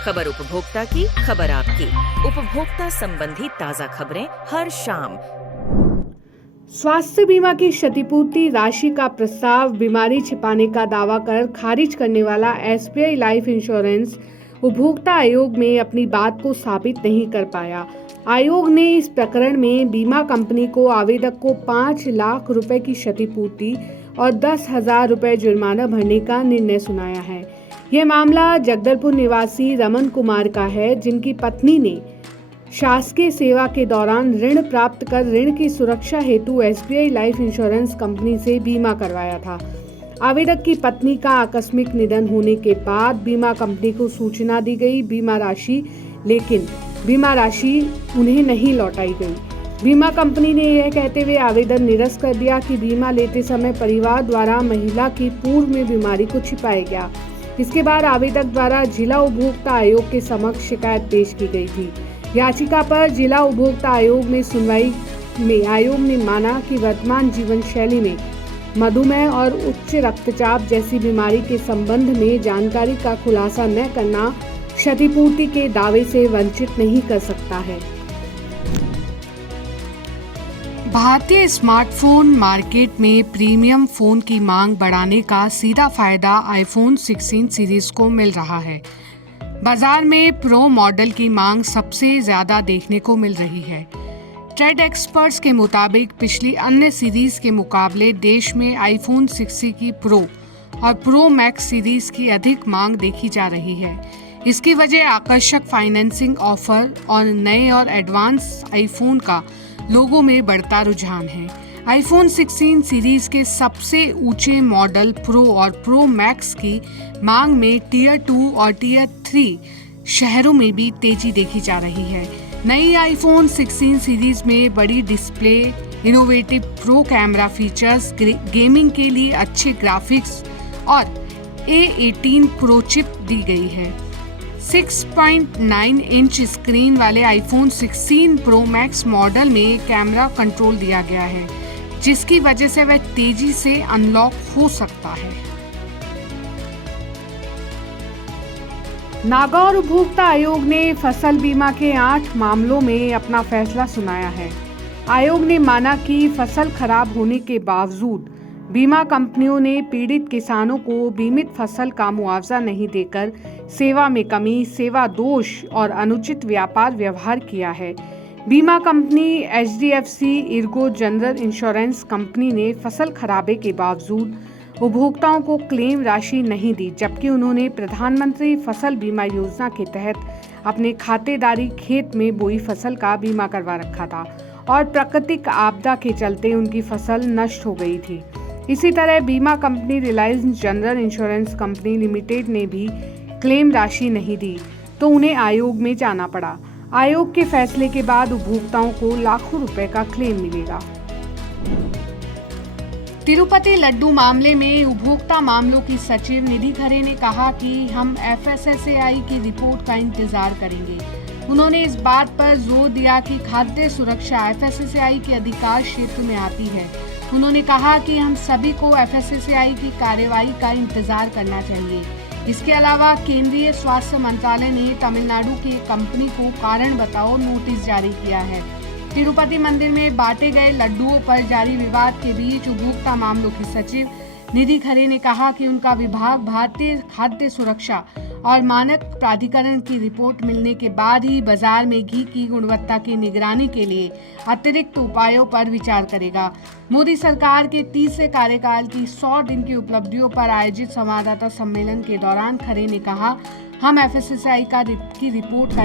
खबर उपभोक्ता की, खबर आपकी। उपभोक्ता संबंधी ताजा खबरें हर शाम। स्वास्थ्य बीमा की क्षतिपूर्ति राशि का प्रस्ताव बीमारी छिपाने का दावा कर खारिज करने वाला एसबीआई लाइफ इंश्योरेंस उपभोक्ता आयोग में अपनी बात को साबित नहीं कर पाया। आयोग ने इस प्रकरण में बीमा कंपनी को आवेदक को 5 लाख रुपए की क्षतिपूर्ति और 10,000 रुपए जुर्माना भरने का निर्णय सुनाया है। यह मामला जगदलपुर निवासी रमन कुमार का है, जिनकी पत्नी ने शासकीय सेवा के दौरान ऋण प्राप्त कर ऋण की सुरक्षा हेतु एसबीआई लाइफ इंश्योरेंस कंपनी से बीमा करवाया था। आवेदक की पत्नी का आकस्मिक निधन होने के बाद बीमा कंपनी को सूचना दी गई लेकिन बीमा राशि उन्हें नहीं लौटाई गई। बीमा कंपनी ने यह कहते हुए आवेदन निरस्त कर दिया कि बीमा लेते समय परिवार द्वारा महिला की पूर्व में बीमारी को छिपाया गया। इसके बाद आवेदक द्वारा जिला उपभोक्ता आयोग के समक्ष शिकायत पेश की गई थी। याचिका पर जिला उपभोक्ता आयोग में सुनवाई में आयोग ने माना कि वर्तमान जीवन शैली में मधुमेह और उच्च रक्तचाप जैसी बीमारी के संबंध में जानकारी का खुलासा न करना क्षतिपूर्ति के दावे से वंचित नहीं कर सकता है। भारतीय स्मार्टफोन मार्केट में प्रीमियम फोन की मांग बढ़ाने का सीधा फायदा आईफोन 16 सीरीज को मिल रहा है। बाजार में प्रो मॉडल की मांग सबसे ज्यादा देखने को मिल रही है। ट्रेड एक्सपर्ट्स के मुताबिक पिछली अन्य सीरीज के मुकाबले देश में आईफोन 60 की प्रो और प्रो मैक्स सीरीज की अधिक मांग देखी जा रही है। इसकी वजह आकर्षक फाइनेंसिंग ऑफर और नए और एडवांस आईफोन का लोगों में बढ़ता रुझान है। आईफोन 16 सीरीज के सबसे ऊंचे मॉडल प्रो और प्रो मैक्स की मांग में टियर 2 और टियर 3 शहरों में भी तेजी देखी जा रही है। नई आईफोन 16 सीरीज में बड़ी display, innovative pro camera features, gaming के लिए अच्छे ग्राफिक्स और A18 प्रो चिप दी गई है। 6.9 इंच स्क्रीन वाले आईफोन 16 प्रो मैक्स मॉडल में कैमरा कंट्रोल दिया गया है, जिसकी वजह से वह तेजी से अनलॉक हो सकता है। नागौर उपभोक्ता आयोग ने फसल बीमा के 8 मामलों में अपना फैसला सुनाया है। आयोग ने माना कि फसल खराब होने के बावजूद बीमा कंपनियों ने पीड़ित किसानों को बीमित फसल का मुआवजा नहीं देकर सेवा में कमी, सेवा दोष और अनुचित व्यापार व्यवहार किया है। बीमा company HDFC Ergo general insurance company ने फसल खराबे के बावजूद उपभोक्ताओं को क्लेम राशि नहीं दी, जबकि उन्होंने प्रधानमंत्री फसल बीमा योजना के तहत अपने खातेदारी खेत में बोई फसल का बीमा करवा रखा था और प्राकृतिक आपदा के चलते उनकी फसल नष्ट हो गई थी। इसी तरह बीमा company Reliance general insurance company limited ने भी क्लेम राशि नहीं दी, तो उन्हें आयोग में जाना पड़ा। आयोग के फैसले के बाद उपभोक्ताओं को लाखों रुपए का क्लेम मिलेगा। तिरुपति लड्डू मामले में उपभोक्ता मामलों की सचिव निधि खरे ने कहा कि हम FSSAI की रिपोर्ट का इंतजार करेंगे। उन्होंने इस बात पर जोर दिया कि खाद्य सुरक्षा FSSAI के अधिकार क्षेत्र में आती है। उन्होंने कहा कि हम सभी को FSSAI की कार्यवाही का इंतजार करना चाहिए। इसके अलावा केंद्रीय स्वास्थ्य मंत्रालय ने तमिलनाडु की कंपनी को कारण बताओ नोटिस जारी किया है। तिरुपति मंदिर में बांटे गए लड्डुओं पर जारी विवाद के बीच उपभोक्ता मामलों की सचिव निधि खरे ने कहा कि उनका विभाग भारतीय खाद्य सुरक्षा और मानक प्राधिकरण की रिपोर्ट मिलने के बाद ही बाजार में घी की गुणवत्ता की निगरानी के लिए अतिरिक्त उपायों पर विचार करेगा। मोदी सरकार के तीसरे कार्यकाल की 100 दिन की उपलब्धियों पर आयोजित संवाददाता सम्मेलन के दौरान खरे ने कहा, हम FSSAI की रिपोर्ट का